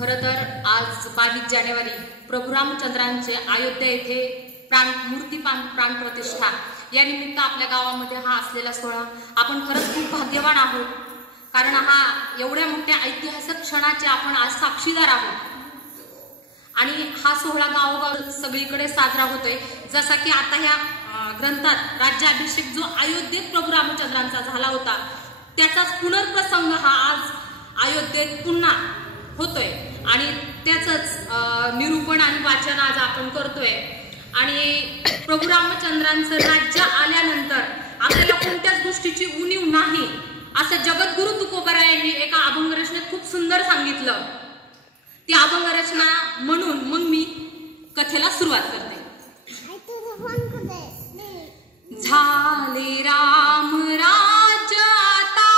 खरं तर आज 22 जानेवारी प्रभू रामचंद्रांचे अयोध्या येथे मूर्ती प्राण प्रतिष्ठा या निमित्त आपल्या गावामध्ये हा असलेला सोहळा आपण खरंच खूप भाग्यवान आहोत, कारण हा एवढ्या मोठ्या ऐतिहासिक क्षणाचे आपण आज साक्षीदार आहोत आणि हा सोहळा गावोगाव सगळीकडे साजरा होतोय। जसा की आता ह्या ग्रंथात राज्याभिषेक जो अयोध्येत प्रभू रामचंद्रांचा झाला होता त्याचाच पुनर्प्रसंग हा आज अयोध्येत पुन्हा होतोय आणि त्याचंच निरूपण आणि वाचन आज आपण करतोय। आणि प्रभू रामचंद्रांचं राज्य आल्यानंतर आपल्याला कोणत्याच गोष्टीची उणीव नाही असं जगद्गुरु तुकोबरायांनी एका अभंग रचनेत खूप सुंदर सांगितलं। ती अभंग रचना म्हणून मग मी कथेला सुरुवात करते। झाले राम राज्य आता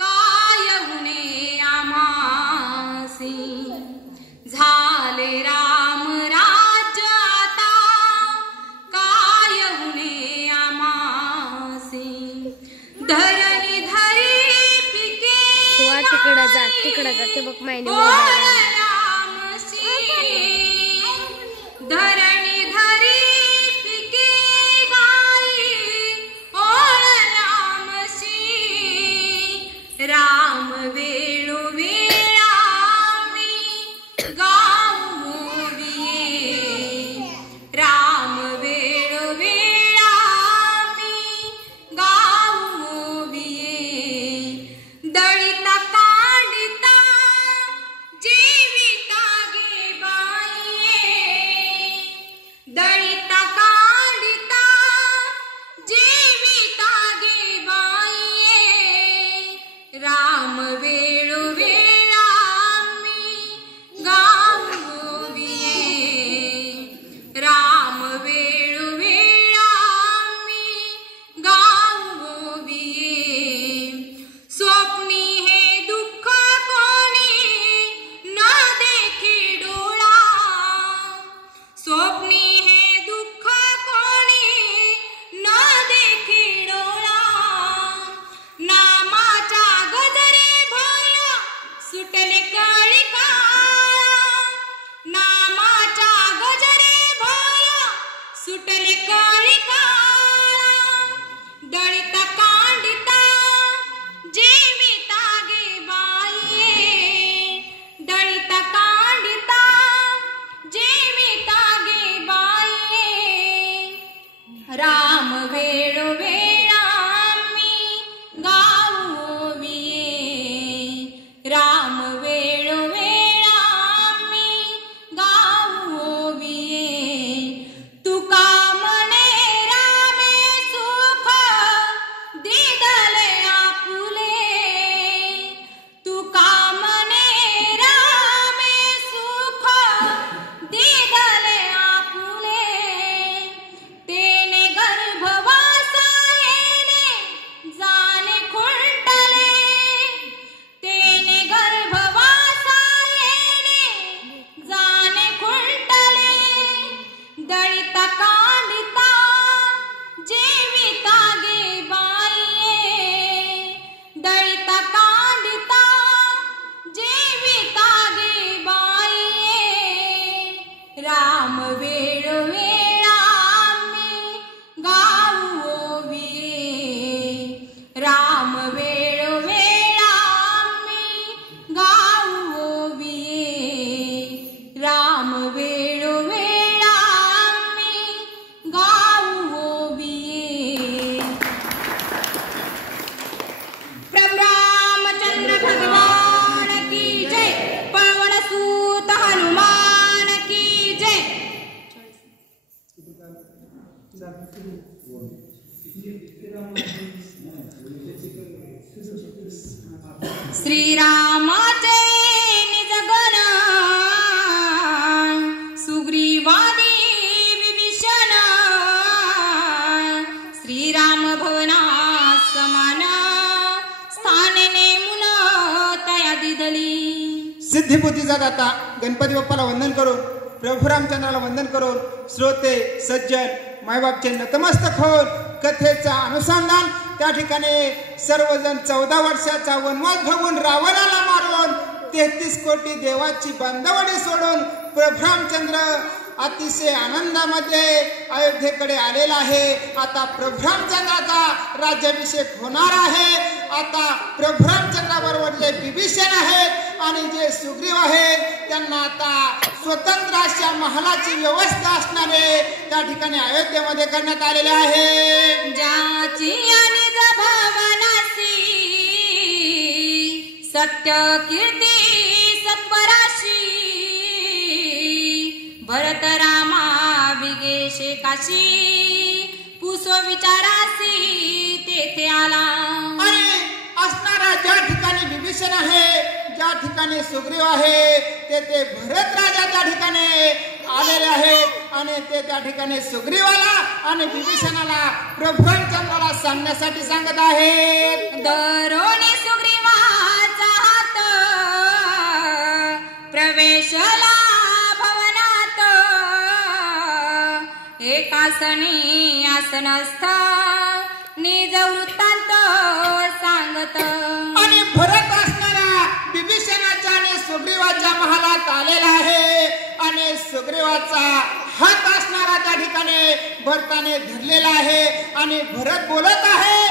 काय उने आमासी, झाले राम राज्य आता काय उने आमासी, धरणी धरी पिके तिकडे जा ते बघ मायने धरणी धरी पिके गाई ओळ रामसी, राम वेळोवेळा मी गाऊ मोविये, राम वेळोवेळा मी गाऊ मोविये, दळिता काढिता जीविता गे बाई, दळिता काढिता जीविता गे बाई, राम वेळोवेळा मी गाऊ मोविये, राम वेळोवेळा मी गाऊ मोविये, स्वप्नी हे दुःख कोणी न देखी डोळा, स्वप्नी हे दुःख कोणी न देखी डोळा, नामाच्या गजरे भया सुटले कळी काळा, नामाच्या गजरे भया सुटले कळी काळा, दळिता कांडिता जीविता गे बाई, दळिता कांडिता जीविता गे बाई, राम वेळोवेळा मी गाऊ ओविये, राम वेळोवेळा मी गाऊ ओविये, तुका म्हणे रामे सुख दिदले आपुले, तुका म्हणे रामे सुख दिदले आपुले, तेने गर्भवासा येणे जाणे खुंटले, तेने गर्भवासा येणे जाणे खुंटले, दळिता कांडिता जीविता गे बाई, दळिता कांडिता जीविता गे बाई, राम वेळोवेळा मी गाऊ ओविये, राम वेळोवेळा मी गाऊ ओविये, राम वेळोवेळा मी गाऊ ओविये। प्रभु रामचंद्र भगवान की जय, पवन सूत हनुमान की जय। श्रीरामाचे निजगण सुग्रीवादी विभीषण, श्रीराम भवना समान स्थाने नेमुन तया दिदली। सिद्धिबुद्धीचा दाता गणपती बाप्पाला वंदन करून, प्रभू रामचंद्राला वंदन करून श्रोते सज्जन मायबापचे नतमस्तक होऊन कथेचा अनुसंधान त्या ठिकाणी सर्वजण 14 वर्षाचा वनवास भोगून रावणाला मारून 33 कोटी देवाची बांधवडी सोडून प्रभू रामचंद्र अतिशय आनंदामध्ये अयोध्येकडे आलेला आहे. आता प्रभू रामचंद्राचा राज्याभिषेक होणार आहे. आता प्रभू रामचंद्राबरोबर जे विभीषण आहेत आणि जे सुग्रीव आहेत त्यांना आता स्वतंत्र अशा महालाची व्यवस्था असणारे त्या ठिकाणी अयोध्येमध्ये करण्यात आलेले आहे. ज्याची आणि भावनासी सत्य कीर्ती सत्वराशी भरत रामा विगेशे काशी कुसो विचारासी तेथे आला. आणि असणारा ज्या ठिकाणी विभीषण आहे, ज्या ठिकाणी सुग्रीव आहे, तेथे भरत राजा त्या ठिकाणी आलेले आहेत आणि ते त्या ठिकाणी सुग्रीवाला आणि विभीषणाला प्रभू रामचंद्राला सांगण्यासाठी सांगत आहेत. दरोने सुग्रीवाचा हात प्रवेशला भवनात एकासनी आसनस्थ निज वृत्तांत सांगत. आणि भरत असणारा विभीषणाच्या आणि सुग्रीवाच्या महालात आलेला आहे आणि सुग्रीवाचा हात असणारा त्या ठिकाणी भरताने धरलेला आहे आणि भरत बोलत आहे,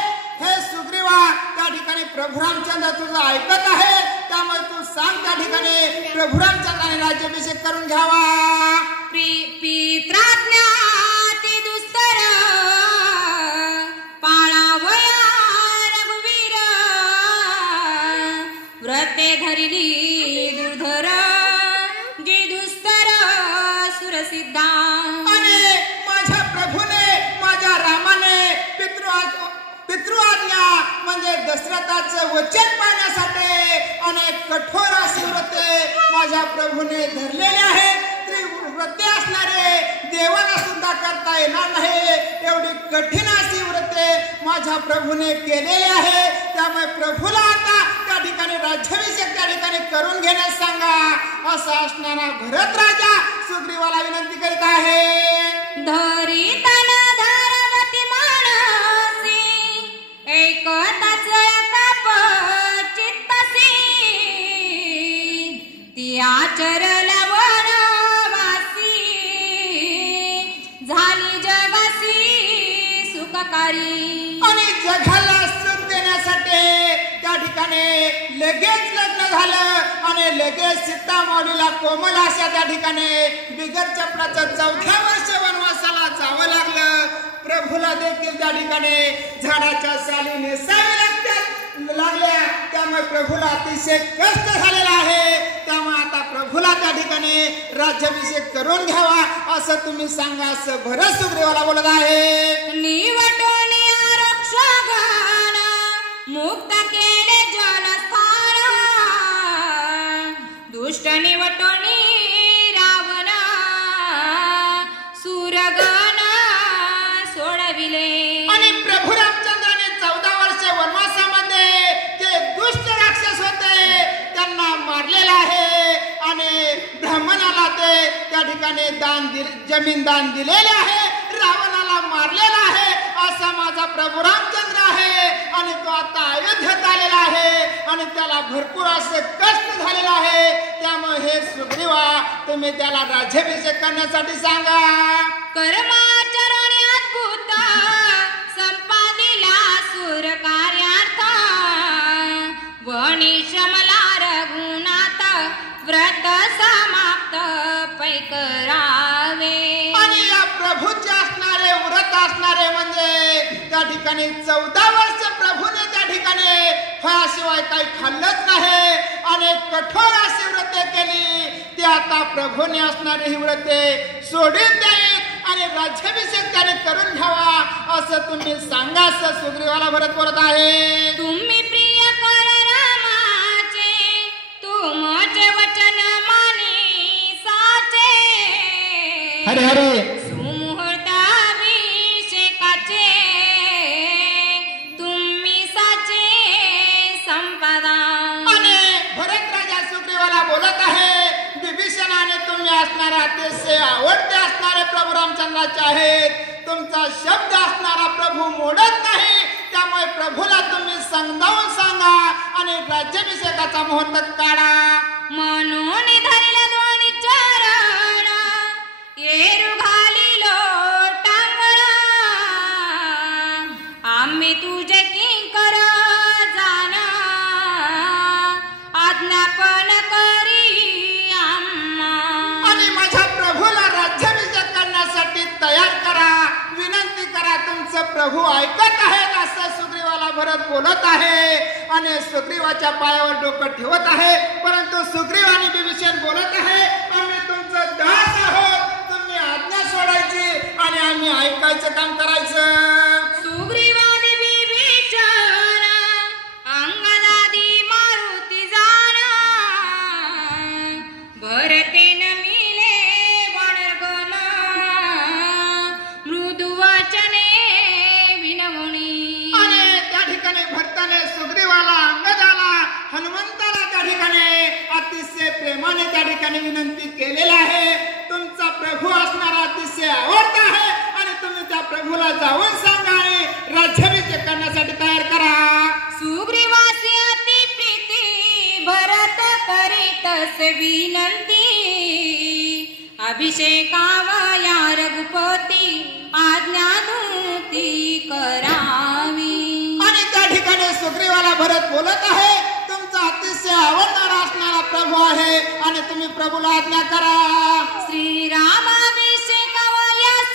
हे सुग्रीवा त्या ठिकाणी प्रभू रामचंद्र तुझं ऐकत आहे, त्यामुळे तू सांग त्या ठिकाणी प्रभू रामचंद्राने राज्याभिषेक करून घ्यावा. पित्राज्ञा ती दुस्तर पाळावया रघुवीर व्रते धरिली दुर्धर जी दुस्तर सुरसिद्धा. आणि माझ्या प्रभूने माझ्या रामाने पितृआज्ञा म्हणजे दशरथाचं वचन पाळण्यासाठी अनेक कठोर अशी व्रते माझ्या प्रभूने धरलेले आहेत. व्रते असणारे देवाला सुद्धा करता येणार नाही एवढी कठीण अशी व्रते माझ्या प्रभूने केलेली आहे. त्यामुळे प्रभूला आता त्या ठिकाणी राज्याभिषेक त्या ठिकाणी करून घेण्यास सांगा असा असणारा भरत राजा सुग्रीवाला विनंती करीत आहे. धरी तन धरवती मानसी एकताच ताप चित्तसी ती आचरला वनवासी झाली जगासी सुखकारी. आणि जगाला सुख देण्यासाठी त्या ठिकाणी लगेच लग्न झालं आणि लगेच सीतामाऊलीला कोमल अशा त्या ठिकाणी बिगर चपलाचं 4थ्या वर्ष वनवासाला जावं लागलं. प्रभूला देखील त्या ठिकाणी झाडाच्या साली नेसावे लागल्या. त्यामुळे प्रभूला अतिशय कष्ट झालेला आहे. त्यामुळे आता प्रभूला त्या ठिकाणी राज्याभिषेक करून घ्यावा असं तुम्ही सांगा असं भरत सुग्रीवाला बोलत आहे. निवटोनी आरक्षगण मुक्त केले जनस्थान दुष्ट निवटोनी रावण सुरगण सोडविले. आणि प्रभू रामचंद्राने 14 वर्ष वनवासामध्ये जे दुष्ट राक्षस होते त्यांना मारलेला आहे आणि ब्राह्मणाला ते त्या ठिकाणी जमीन दान दिलेले आहे, रावणाला मारलेला आहे असा माझा प्रभू रामचंद्र आहे. आणि तो आता अयोध्येत आलेला आहे आणि त्याला भरपूर असे कष्ट झालेला आहे. त्यामुळे हे सुग्रीवा तुम्ही त्याला राज्याभिषेक करण्यासाठी सांगा. कर्माचरणे अद्भुत संपादिला सुर कार्यार्थ वणिश मला रघुनाथ व्रत समाप्त पैकरावे. आणि या प्रभूचे असणारे व्रत असणारे म्हणजे त्या ठिकाणी 14 वर्ष प्रभूने त्या ठिकाणी फळाशिवाय काही खाल्लंच नाही आणि कठोर अशी व्रते केली. ती आता प्रभूने असणारी ही व्रते सोडून द्यावीत आणि राज्याभिषेक त्याने करून घ्यावा असं तुम्ही सांगा असं सुग्रीवाला भरत बोलत आहे. तुम्ही प्रिय कर रामाचे तुमचे वचन मानी साचे हरे हरे. अतिशय आवडते असणारे प्रभू रामचंद्राचे आहेत. तुमचा शब्द असणारा प्रभू मोडत नाही. त्यामुळे प्रभूला तुम्ही समजावून सांगा आणि राज्याभिषेकाचा मुहूर्त काढा. म्हणून धरला दोन्ही चरण येरू घालिलो टांगण आम्ही तुझे किंकर जाण आज्ञापन करी आम्हा. आणि माझ्या प्रभूला राज्याभिषेक करण्यासाठी तयार करा, विनंती करा. तुमचं प्रभू ऐकत आहेत असं सुग्रीवाला भरत बोलत आहे आणि सुग्रीवाच्या पायावर डोकं ठेवत आहे. परंतु सुग्रीव आणि विभीषण बोलत आहे, आम्ही तुमचं दास आहोत, तुम्ही आज्ञा सोडायची आणि आम्ही ऐकायचं काम करायचं. सुग्रीवादी विभीषण अंगदादी मारुती जाण भरतेन मिले वनर्गण मृदू वचने विनवणी. आणि त्या ठिकाणी भरताने सुग्रीवाला, अंगदाला, हनुमंताला त्या ठिकाणी अतिशय प्रेमाने त्या ठिकाणी विनंती केलेला आहे. तुमचा प्रभू असणारा अतिशय आवडता आहे आणि तुम्ही त्या प्रभूला जाऊन सांगा आणि राज्याभिषेक करण्यासाठी तयार करा. सुग्रीवासी अति प्रीती भरत करीतस विनंती अभिषेकावया रघुपती आज्ञा दूती करावी. आणि त्या ठिकाणी सुग्रीवाला भरत बोलत आहे, तुमचा अतिशय आवडणारा असणारा प्रभू आहे आणि तुम्ही प्रभूला आज्ञा करा. श्रीरामाभिषेकावया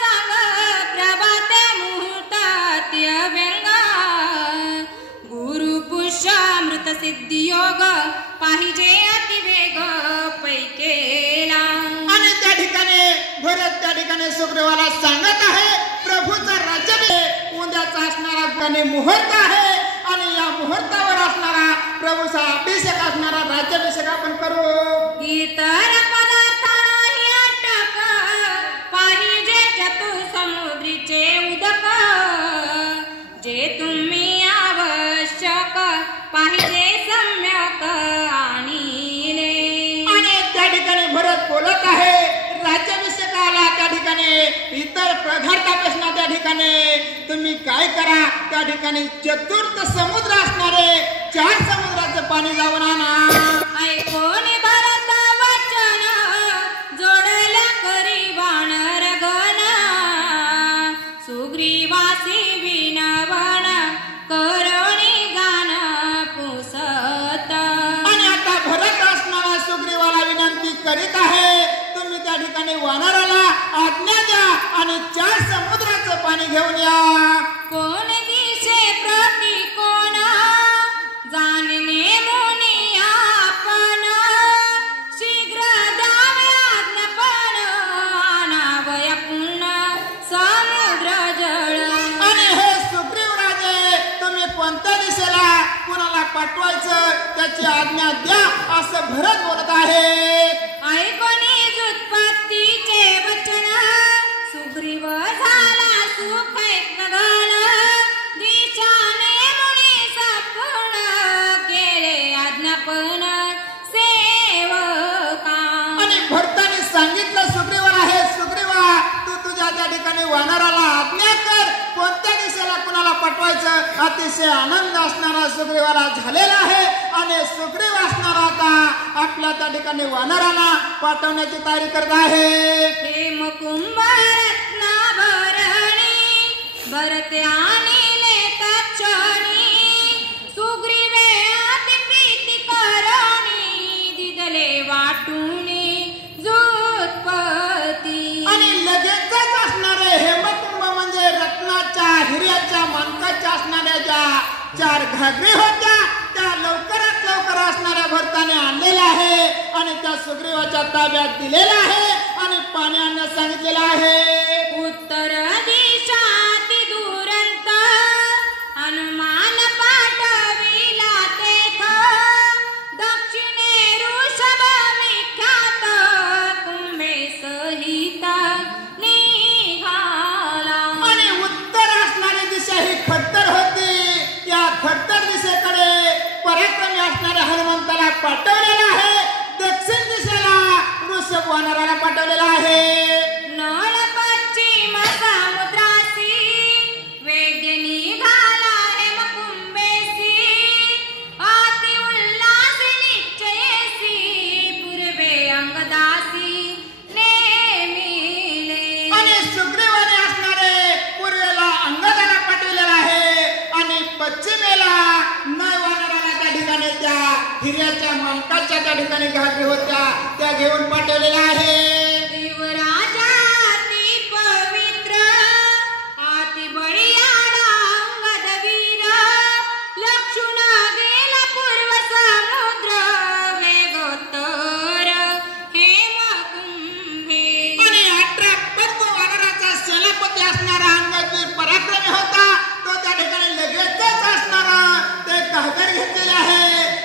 सांग प्रभात मुहूर्तात व्यंग गुरु पुष्यामृत सिद्धी योग पाहिजे अतिवेग पैकेला. आणि त्या ठिकाणी भरत त्या ठिकाणी सुग्रीवाला सांगत आहे, प्रभूचा राज्याभिषेक उद्याचा असणारा मुहूर्त आहे आणि या मुहूर्तावर असणारा प्रभूचा अभिषेक असणारा राज्याभिषेक आपण करू. इतर पदार्थांनाही अटक पाहिजे चतुसमुद्रीचे उदक जे तुम्ही आवश्यक पाहिजे सम्यक आणिले. आणि त्या ठिकाणी भरत बोलत आहे, राज्याभिषेकाला त्या ठिकाणी इतर पदार्थापासून त्या ठिकाणी तुम्ही काय करा, त्या ठिकाणी चतुर्थ समुद्र असणारे 4 समुद्राचं पाणी जाऊन आणा. ऐकोन भरत वचन जोडल्या करी वानर गण सुग्रीवासी विनवण करोणी गाण पुसत. आणि आता भरत असणारा सुग्रीवाला विनंती करीत आहे, तुम्ही त्या ठिकाणी वानराला आज्ञा द्या आणि 4 समुद्राचं पाणी घेऊन या. कोण दिसे प्रति कोण जाणणे मुनी आपण शीघ्र द्यावे आज्ञापन आणावया पुन्हा समुद्र जळ. आणि हे सुग्रीव राजे, तुम्ही कोणत्या दिशेला कुणाला पाठवायचं त्याची आज्ञा द्या असं भरत बोलत आहे. ऐकोनी उत्पत्तीचे वचन सुग्रीव झाला सुख गण दिशाने मुनी सपूर्ण केले आज्ञापन सेवका. आणि भरताने सांगितलं सुग्रीवाला, हे सुग्रीवा, तू तुझ्या त्या ठिकाणी वानराला आज्ञा कर, कोणत्या दिशेला कुणाला पाठवायचं. अतिशय आनंद असणारा सुग्रीवाला झालेला आहे आणि सुग्रीव असणारा आता आपल्या त्या ठिकाणी वानराला पाठवण्याची तयारी करत आहे. हेम कुंभ रत्नाभरणी भरते आणिले तक्षणी सुग्रीवे अति प्रीती करोणी दिदले वाटुनी जुत्पती. आणि लगेचच असणारे हेमकुंभ म्हणजे रत्नाच्या, हिऱ्याच्या, मानकाच्या असणाऱ्या ज्या 4 घागरी होत्या त्या लवकरात लवकर असणाऱ्या भरताने आणलेल्या आहे आणि त्या सुग्रीवाच्या ताब्यात दिलेला आहे आणि पाणी आणण्यास सांगितलेलं आहे. उत्तर दिशाती दुरंत हनुमान पाठविला तेथ दक्षिणे ऋषभ विख्यात कुंभे सहित निघाला. आणि उत्तर असणारी दिशा ही खट्टर होती. या खट्टर दिशेकडे पराक्रमी असणाऱ्या हनुमंताला पाठवलेला आहे. दक्षिण दिशेला वृषभ वानराला पाठवलेला आहे. नळ पश्चिम समुद्र वशिष्ठाच्या मालकाच्या त्या ठिकाणी घातली होत्या त्या घेऊन पाठवलेल्या आहे. देवराजा अति पवित्र अति बळीयाडा अंगदवीर लक्षुण गेला पूर्व समुद्र वेगोत्तर हेमकुंभे. आणि 18 पद्म वानराचा सेनापती असणारा अंगदवीर पराक्रमी होता. तो त्या ठिकाणी लगेचच असणारा ते घागर घेतलेले आहे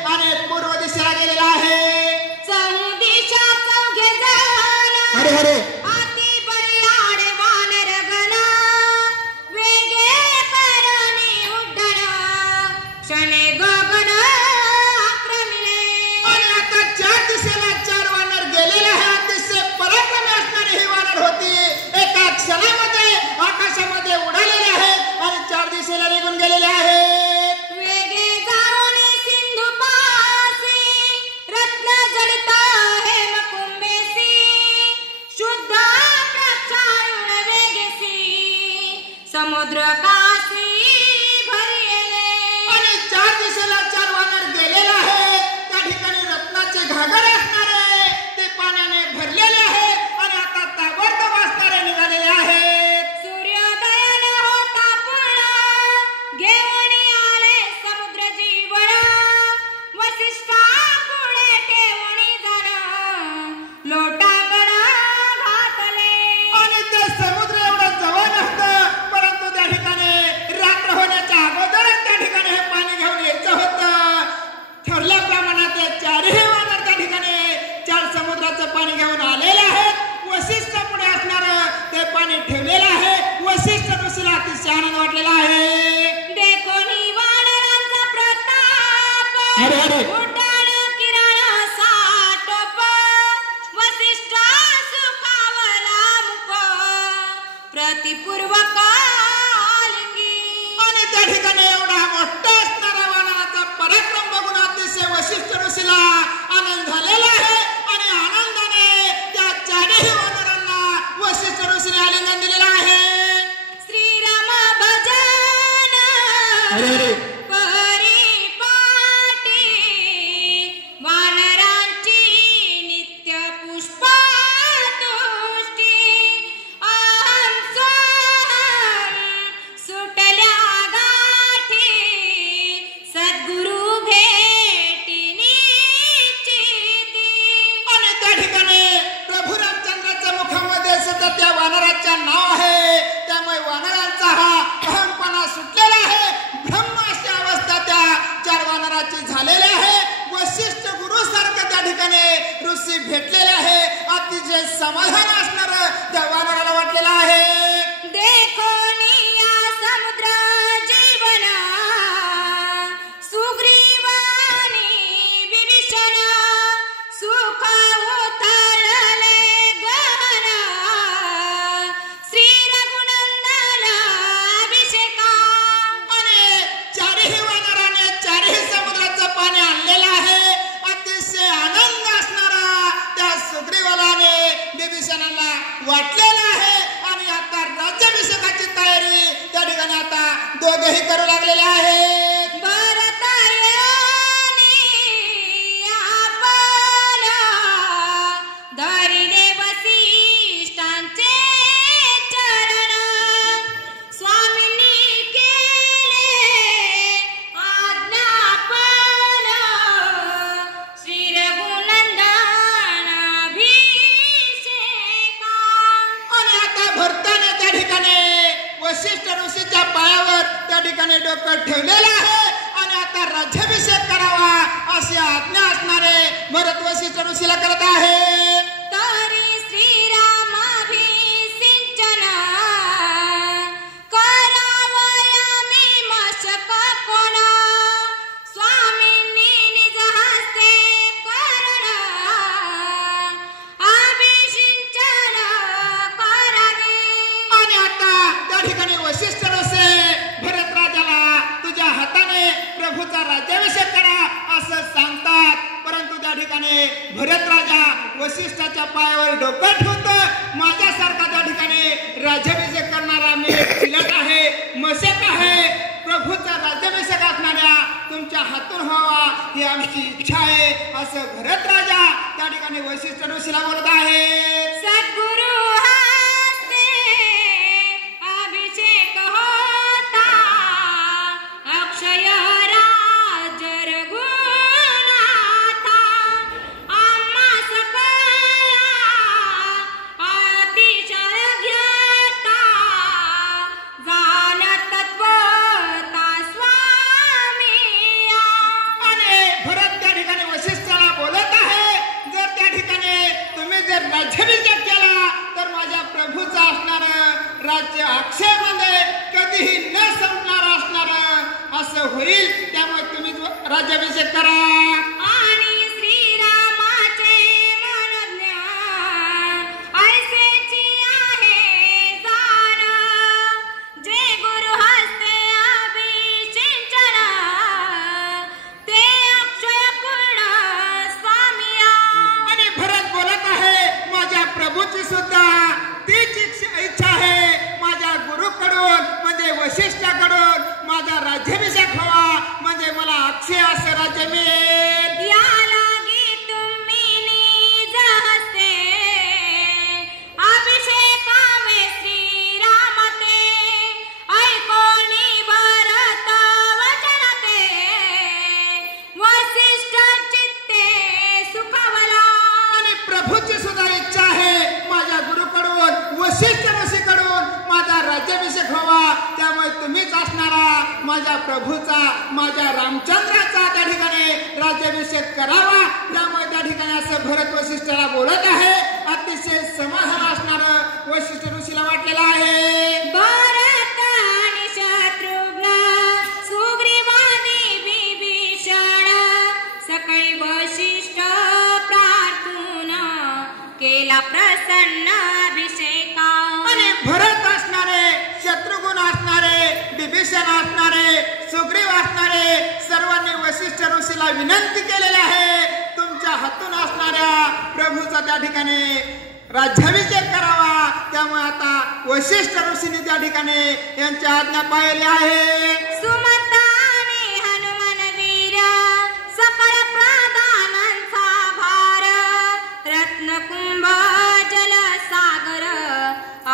आणि पूर्व दिशेला गेलेला आहे. चौदिशा चौघे जण अरे अरे अति बळीयाडे वानर गण वेगे करणे उड्डाण क्षणे गगन आक्रमिले. आणि आता 4 दिशेला 4 वानर गेलेले आहे. अतिशय पराक्रमी असणारी ही वानर होती. एका क्षणामध्ये आकाशामध्ये उडालेले आहेत आणि 4 दिशेला निघून गेलेले आहेत. वेगे जाऊन सिंधुपासी रत्न जडित हेमकुंभेसी शुद्ध प्रक्षाळून वेगेसी समुद्र कासी भरिले. आणि 4 दिशेला 4 वानर गेलेले आहेत. त्या ठिकाणी रत्नाचे घागर असणारे ते पाण्याने भरलेले आहेत आणि आता ताबडतोब असणारे निघालेले आहेत. सूर्योदयन होता पूर्ण घेऊन आले समुद्र जीवन वसिष्ठा पुढे ठेवणी झालं लोटांगण घातले. आणि ते समुद्र एवढं जवळ नसतं परंतु त्या ठिकाणी रात्र होण्याच्या अगोदरच त्या ठिकाणी हे पाणी घेऊन यायचं होतं. ठरल्याप्रमाणे ते 4ही वानर त्या ठिकाणी 4 समुद्राचं पाणी घेऊन आलेले आहेत. वशिष्ठ पुढे असणारं ते पाणी ठेवलेलं आहे. वशिष्ठ ऋषीला अतिशय आनंद वाटलेला आहे. देखोनी वानरांचा प्रताप अरे, अरे. उड्डाण किरण साटोप वसिष्ठ सुखावला मुप प्रतिपूर्वक आलिंगी. आणि त्या ठिकाणी एवढा मोठा असणारा वानराचा पराक्रम बघून अतिशय वशिष्ठ ऋषीला आनंद झालेला आहे. आणि आनंदाने त्या 4ही वानरांना वशिष्ठ ऋषीने आलिंगन दिलेलं आहे. श्रीराम भजन परिपाटी वानरांची नित्य पुष्पतुष्टी अहं स्वहं सुटल्या गाठी सद्गुरु भेटी निश्चिती. आणि त्या ठिकाणी प्रभू रामचंद्राच्या मुखामध्ये सुद्धा त्या वानराच्या नाव आहे. त्यामुळे वानरांचा हा अहंपणा सुटलेला आहे. ब्रह्म अशी अवस्था त्या 4 वानराची झालेली आहे. वशिष्ठ गुरु सारखं त्या ठिकाणी ऋषी भेटलेले आहे. अतिशय समाधान असणार त्या वानराला वाटलेलं आहे. देखोनिया समुद्र जीवन सुग्रीवानी विभीषण सुख उतरले गहन श्री रघुनंदन अभिषेका. आणि 4ही वानराने 4ही समुद्राचं पाणी आणलेलं आहे. अतिशय आनंद असणारा त्या सुग्रीवालाने विभीषणाला वाटलेला आहे. आणि आता राज्याभिषेकाची तयारी त्या ठिकाणी आता दोघेही करू लागलेले आहेत. भरतयानी आपण धरिले वसिष्ठांचे चरण स्वामींनी केले आज्ञापन श्री रघुनंदन अभिषेका. आणि आता भरताने त्या ठिकाणी वशिष्ठ ऋषीच्या पायावर त्या ठिकाणी डोकं ठेवलेलं आहे. आणि आता राज्याभिषेक करावा अशी आज्ञा असणारे भरत वशिष्ठ ऋषीला करत आहे. तरी श्रीरामाभिषिंचन करावयामी मशक कोण स्वामींनी निज हस्ते करण अभिषिंचन करावे. आणि आता त्या ठिकाणी वशिष्ठ ऋषी भरत राजाला तुझ्या हाताने प्रभूचा राज्याभिषेक करा असं सांगतात. परंतु त्या ठिकाणी भरत राजा वशिष्ठाच्या पायावर डोकं ठेवतो. माझ्यासारखा त्या ठिकाणी राज्याभिषेक करणारा मी चिलट आहे, मशक आहे. प्रभूचा राज्याभिषेक असणाऱ्या तुमच्या हातून व्हावा ही आमची इच्छा आहे असं भरत राजा त्या ठिकाणी वशिष्ठ ऋषीला बोलत आहेत. सद्गुरु हस्ते अभिषेक होता अक्षय राज रघुनाथा आम्हा सकला अतिशय घेता जाण तत्वता स्वामिया. आणि भरत त्या ठिकाणी वशिष्ठाला बोलत आहे, जर त्या ठिकाणी तुम्ही जर राज्याभिषेक केला तर माझ्या प्रभूचा असणार राज्य अक्षयमध्ये कधीही न संपणार असणार असं होईल. त्यामुळे तुम्ही राज्याभिषेक करा. आणि श्रीरामाचे मनोज्ञान ऐसेची आहे जाण जे गुरु हस्ते अभिषेचन ते अक्षय पूर्ण स्वामिया. आणि भरत बोलत आहे, माझ्या प्रभूची सुद्धा तीच इच्छा आहे, माझ्या गुरुकडून म्हणजे वशिष्ठाकडून माझा राज्याभिषेक व्हावा म्हणजे मला अक्षय असं राज्य मिळेल. या लागी तुम्ही निज हस्ते अभिषेकावे श्रीराम ते ऐकोनी भरत वचन ते वसिष्ठ चित्ते सुखवला. आणि प्रभूची सुद्धा इच्छा आहे, माझ्या गुरुकडून वशिष्ठ ऋषीकडून माझा राज्याभिषेक व्हावा. त्यामुळे तुम्हीच असणारा माझ्या प्रभूचा माझ्या रामचंद्राचा त्या ठिकाणी राज्याभिषेक करावा. त्यामुळे त्या ठिकाणी असं भरत वशिष्ठाला बोलत आहे. अतिशय समाधान असणार वशिष्ठ ऋषीला वाटलेलं आहे. भरत आणि शत्रुघ्न सुग्रीवादी विभीषण सकाळी वशिष्ठ प्रार्थून केला प्रसन्न अभिषेका. आणि भरत असणारे, शत्रुघ्न असणारे, विभीषण असणारे, सुग्रीव असणारे सर्वांनी वशिष्ठ ऋषीला विनंती केलेली आहे, तुमच्या हातून असणाऱ्या प्रभूचा त्या ठिकाणी राज्याभिषेक करावा. त्यामुळे आता वशिष्ठ ऋषीने त्या ठिकाणी यांची आज्ञा पाळली आहे. सुमंत आणि हनुमान वीर सकळ प्रधानांचा भार रत्नकुंभ जलसागर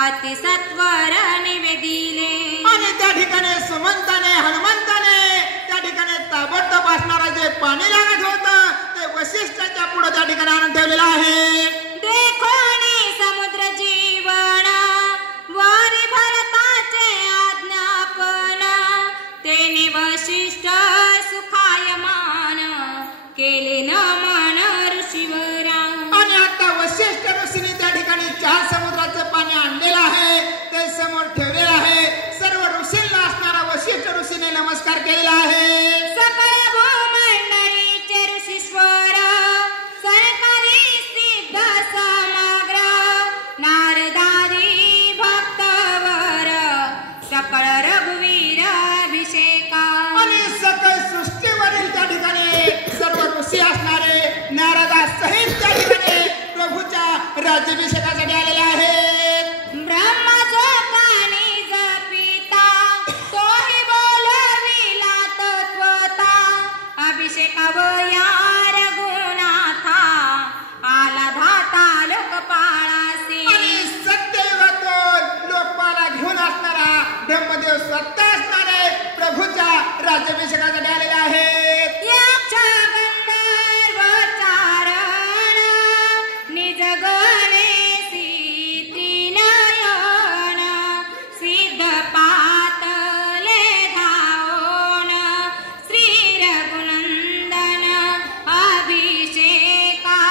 अतिसत्वर निवेदिले. आणि त्या ठिकाणी सुमंताने हनुमंताने त्या ठिकाणी ताबडतोब असणारा जे पाणी लागत होतं ते वशिष्ठाच्या पुढे त्या ठिकाणी आणून ठेवलेलं आहे. देखोनी समुद्र जीवन वारी भरताचे आज्ञापन तेने वशिष्ठ सुखायमान केले नमन ऋषीवरा. आणि आता वशिष्ठ ऋषीने त्या ठिकाणी 4 समुद्राचं पाणी आणलेलं आहे, ते समोर ठेवलेलं आहे. सर्व ऋषींना असणारा वशिष्ठ ऋषीने नमस्कार केलेला आहे. सकळ भूमंडळीचे ऋषीश्वर सरकारी सिद्ध समग्र नारदादी भक्तवर सकळ रघुवीर अभिषेका. आणि सकळ सृष्टीवरील त्या ठिकाणी सर्व ऋषी असणारे नारदासहित त्या ठिकाणी प्रभूच्या राज्याभिषेकासाठी आलेले आहेत. ब्रह्मजोतानी जपिता तोही बोलविला तत्वता अभिषेकावया रघुनाथा आला धाता लोकपाळासी. आणि सत्ययुगातून लोकपाला घेऊन असणारा ब्रह्मदेव स्वतः असणारे प्रभूच्या राज्याभिषेकासाठी आलेले आहेत. यक्ष गंधर्व चारण निज गणेशी तीनयन सिद्ध पातले धावोन श्री रघुनंदन अभिषेका.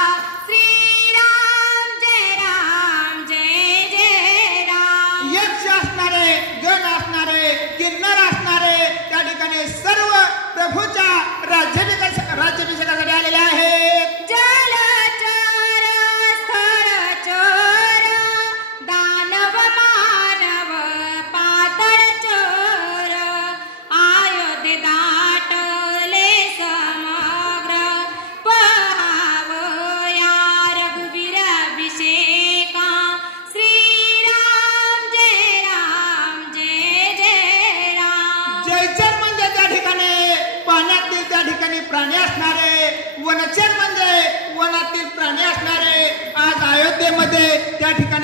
श्रीराम जय राम जय जय राम. यक्ष असणारे, गण असणारे,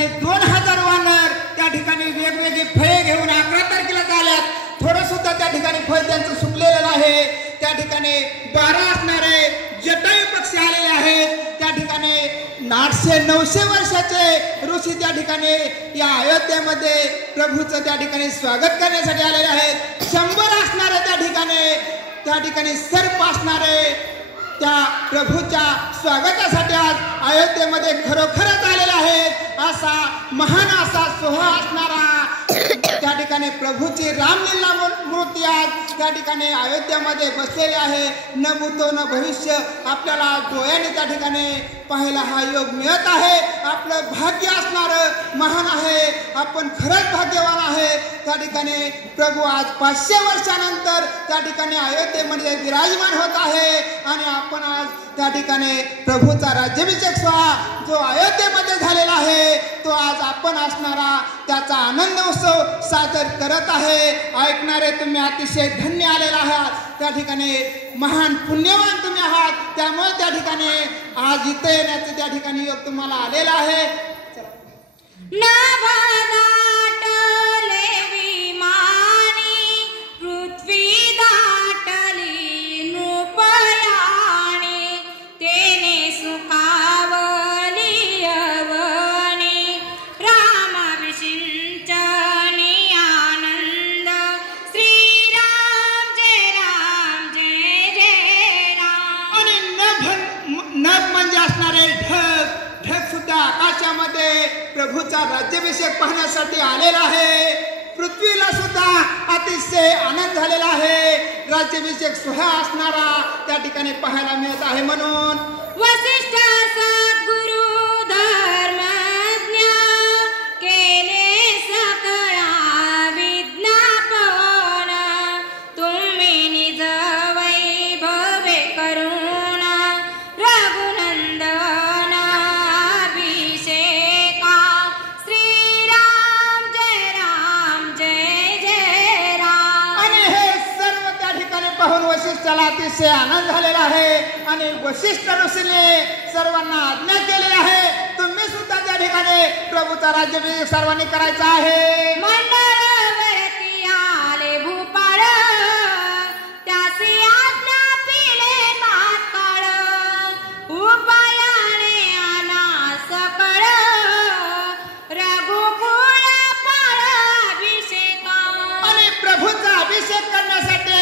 ठिकाणी 2000 वानर त्या ठिकाणी वेगवेगळी फळे घेऊन 11 तारखेला झाल्यात. थोडं सुद्धा त्या ठिकाणी फळ त्यांचं सुकलेलं नाही. त्या ठिकाणी 12 असणारे जटायू पक्षी आलेले आहेत. त्या ठिकाणी 800-900 वर्षाचे ऋषी त्या ठिकाणी या अयोध्येमध्ये प्रभूचं त्या ठिकाणी स्वागत करण्यासाठी आलेले आहेत. 100 असणारे त्या ठिकाणी सर्प असणारे त्या प्रभूच्या स्वागतासाठी आज अयोध्येमध्ये खरोखरच आलेले आहेत. असा महान असा सोहळा असणारा त्या ठिकाणी प्रभूची रामलीला मूर्ती आज त्या ठिकाणी अयोध्यामध्ये बसलेली आहे. न भूतो न भविष्य आपल्याला डोळ्याने त्या ठिकाणी पाहायला हा योग मिळत आहे. आपलं भाग्य असणारं महान आहे. आपण खरंच भाग्यवान आहे. त्या ठिकाणी प्रभू आज 500 वर्षानंतर त्या ठिकाणी अयोध्येमध्ये विराजमान होत आहे आणि आपण आज त्या ठिकाणी प्रभूचा राज्याभिषेक सोहळा जो अयोध्येमध्ये झालेला आहे तो आज आपण असणारा त्याचा आनंद उत्सव सादर करत आहे. ऐकणारे तुम्ही अतिशय धन्य आलेला आहात. त्या ठिकाणी महान पुण्यवान तुम्ही आहात. त्यामुळे त्या ठिकाणी आज इथे येण्याचं त्या ठिकाणी योग तुम्हाला आलेला आहे. प्रभूचा राज्याभिषेक पाहण्यासाठी आलेला आहे. पृथ्वीला सुद्धा अतिशय आनंद झालेला आहे. राज्याभिषेक सोहळा असणारा त्या ठिकाणी पाहायला मिळत आहे. म्हणून वसिष्ठ सद्गुरु धर्मज्ञ केले सकळा विज्ञापन तुम्ही निज वैभवे करुण रघुनंदन वशिष्ठाला अतिशय आनंद झालेला आहे आणि वशिष्ठ ऋषीने सर्वांना आज्ञा केलेली आहे. तुम्ही सुद्धा त्या ठिकाणी प्रभूचा राज्याभिषेक सर्वांनी करायचा आहे. मंडळवरती आले भूपाळ त्याची आज्ञा पिले तात्काळ उपायाने आना सकळ रघुकुळ पाळ अभिषेका. आणि प्रभूचा अभिषेक करण्यासाठी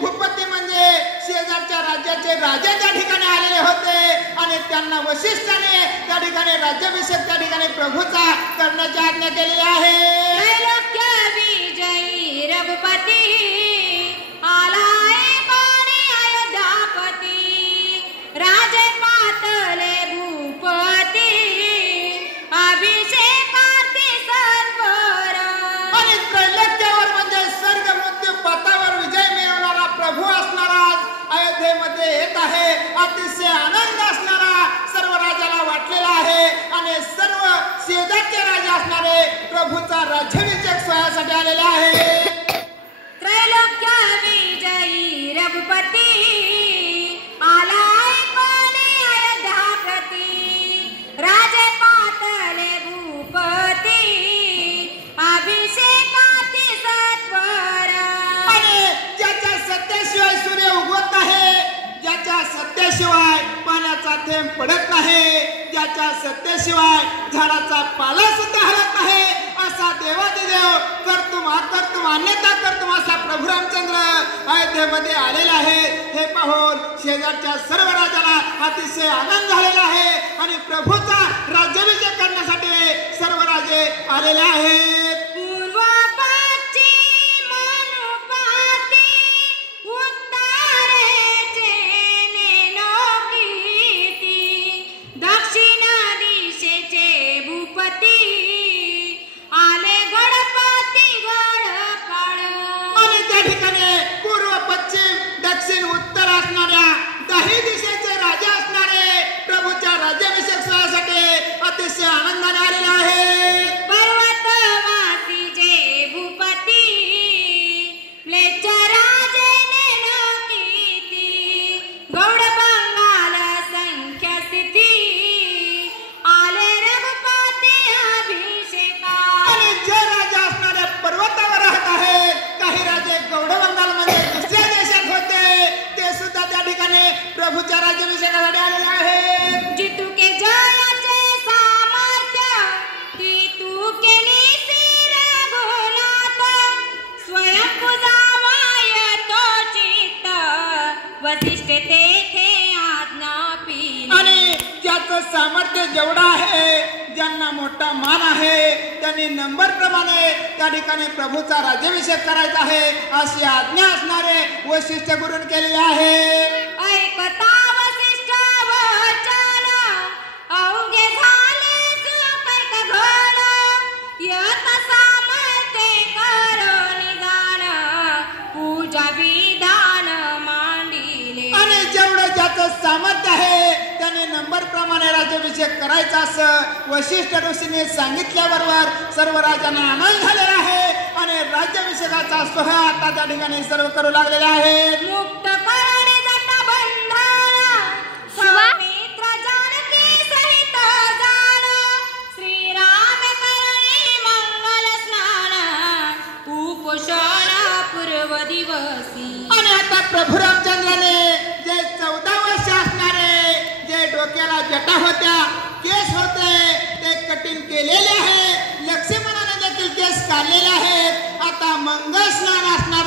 भूपती म्हणजे शेजारच्या राज्याचे राजे त्या ठिकाणी आलेले होते आणि त्यांना वशिष्ठाने त्या ठिकाणी राज्याभिषेक त्या ठिकाणी प्रभूचा करण्याची आज्ञा केलेली आहे. त्रैलोक्य विजयी रघुपती आलाय कोणी अयोध्यापती राजे पातले भूपती अभिषेकार्थी सर्वर. आणि त्रैलोक्यावर म्हणजे स्वर्ग मृत्यू पथावर विजय मिळवणारा प्रभू असणारा अयोध्येमध्ये येत आहे. अतिशय आनंद असणारा सर्व राजाला वाटलेला आहे आणि सर्व शेजारचे राजे असणारे प्रभूचा राज्याभिषेक सोहळ्यासाठी आलेले आहे. त्रैलोक्य विजयी रघुपती आलाय कोणी अयोध्यापती राजे पातले भूपती अभिषेकार्थी सत्वर. आणि ज्याच्या सत्याशिवाय सूर्य उगवत नाही, ज्याच्या सत्याशिवाय पाण्याचा थेंब पडत नाही, ज्याच्या सत्याशिवाय झाडाचा पाला सुद्धा हलत नाही असा देवादिदेव कर्तुम अन्यथा कर्तुम असा प्रभू रामचंद्र अयोध्येमध्ये आलेला आहे. हे पाहून शेजारच्या सर्व राजाला अतिशय आनंद झालेला आहे आणि प्रभूचा राज्याभिषेक करण्यासाठी सर्व राजे आलेले आहेत. उत्तर असणाऱ्या 10 दिशेचे राजा असणारे प्रभूच्या राज्याभिषेक सोहळ्यासाठी अतिशय आनंदाने आलेले आहेत. पर्वत वसिष्ठ तेथे आज्ञा पिली. आणि ज्याचं सामर्थ्य जेवढं आहे, ज्यांना मोठा मान आहे, त्यांनी नंबर प्रमाणे त्या ठिकाणी प्रभूचा राज्याभिषेक करायचा आहे अशी आज्ञा असणारे वशिष्ठ गुरुन केलेले आहे. ऐकता वसिष्ठ वचन अवघे झाले सुपैक घन. यत सामर्थे करो निदान पूजा विधान मांडिले. आणि जेवढं ज्याचं सामर्थ्य आहे त्याने नंबर प्रमाणे राज्याभिषेक करायचा असं वशिष्ठ ऋषीने सांगितल्याबरोबर सर्व राजांना आनंद झालेला आहे आणि राज्याभिषेकाचा सोहळा आता त्या ठिकाणी सर्व करू लागलेले आहेत. मुक्त करणे जटबंधन सौमित्र जानकी सहित जाण. श्रीराम करणे मंगल स्नान उपोषण पूर्व दिवसी. आणि आता प्रभू रामचंद्राने जे 14 वर्ष असणारे जे डोक्याला जटा होत्या, केस होते, ते कटिंग केलेले आहे. लक्ष्मणाने देखील केस काढलेले आहेत. आता मंगल स्नान असणार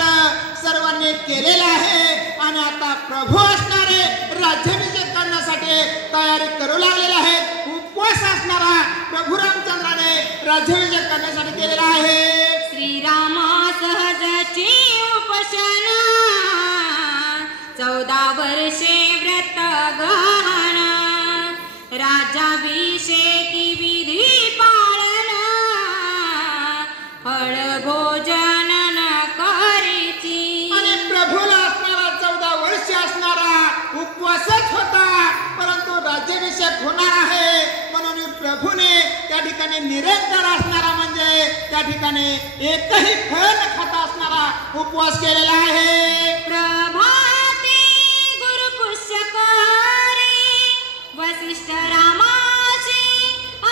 सर्वांनी केलेलं आहे आणि आता प्रभू असणारे राज्याभिषेक करण्यासाठी तयारी करू लागलेले आहेत. उपवास असणारा प्रभू रामचंद्राने राज्याभिषेक करण्यासाठी केलेला आहे. श्रीरामा सहजची उपोषण 14 वर्षे व्रत गहन. राज्याभिषेकी विधी पाळन फळ भोजन न करीची. आणि प्रभूला असणारा 14 वर्ष असणारा उपवासच होता, परंतु राज्याभिषेक होणार आहे म्हणून प्रभूने त्या ठिकाणी निरंतर असणारा म्हणजे त्या ठिकाणी एकही फळ न खाता असणारा उपवास केलेला आहे. प्रभाते गुरुपुष्य करी वसिष्ठ रामाशी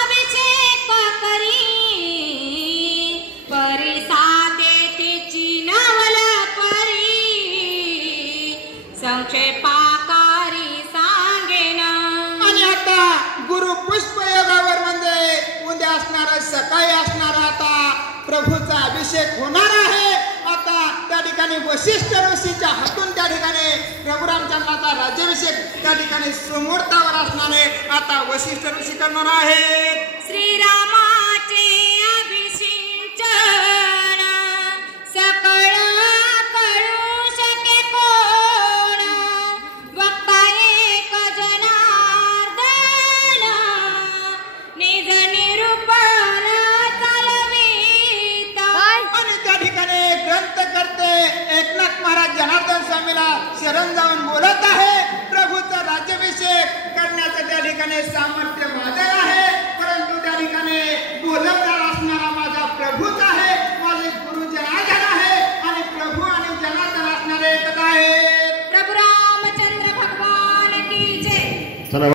अभिषेक करी. परिसाते तिची नवल परी संक्षेपाकारी सांगेन. आणि आता गुरु पुष्प योगावर म्हणजे उद्या असणारा सकाळी असणारा आता प्रभूचा अभिषेक होणार आहे. आता त्या ठिकाणी वशिष्ठ ऋषीच्या हातून त्या ठिकाणी प्रभू रामचंद्राचा राज्याभिषेक त्या ठिकाणी सुमुहूर्तावर असणारे आता वशिष्ठ ऋषी करणार आहेत. श्रीरामाचे अभिषिंचन सकळ कळू शके कोण. वक्ता एक जनार्दन निज निरूपण चालवीत. आणि त्या ठिकाणी ग्रंथ करते एकनाथ महाराज जनार्दन स्वामीला शरण जाऊन बोलत आहे. प्रभूचा राज्याभिषेक करण्याचं त्या ठिकाणी सामर्थ्य माझं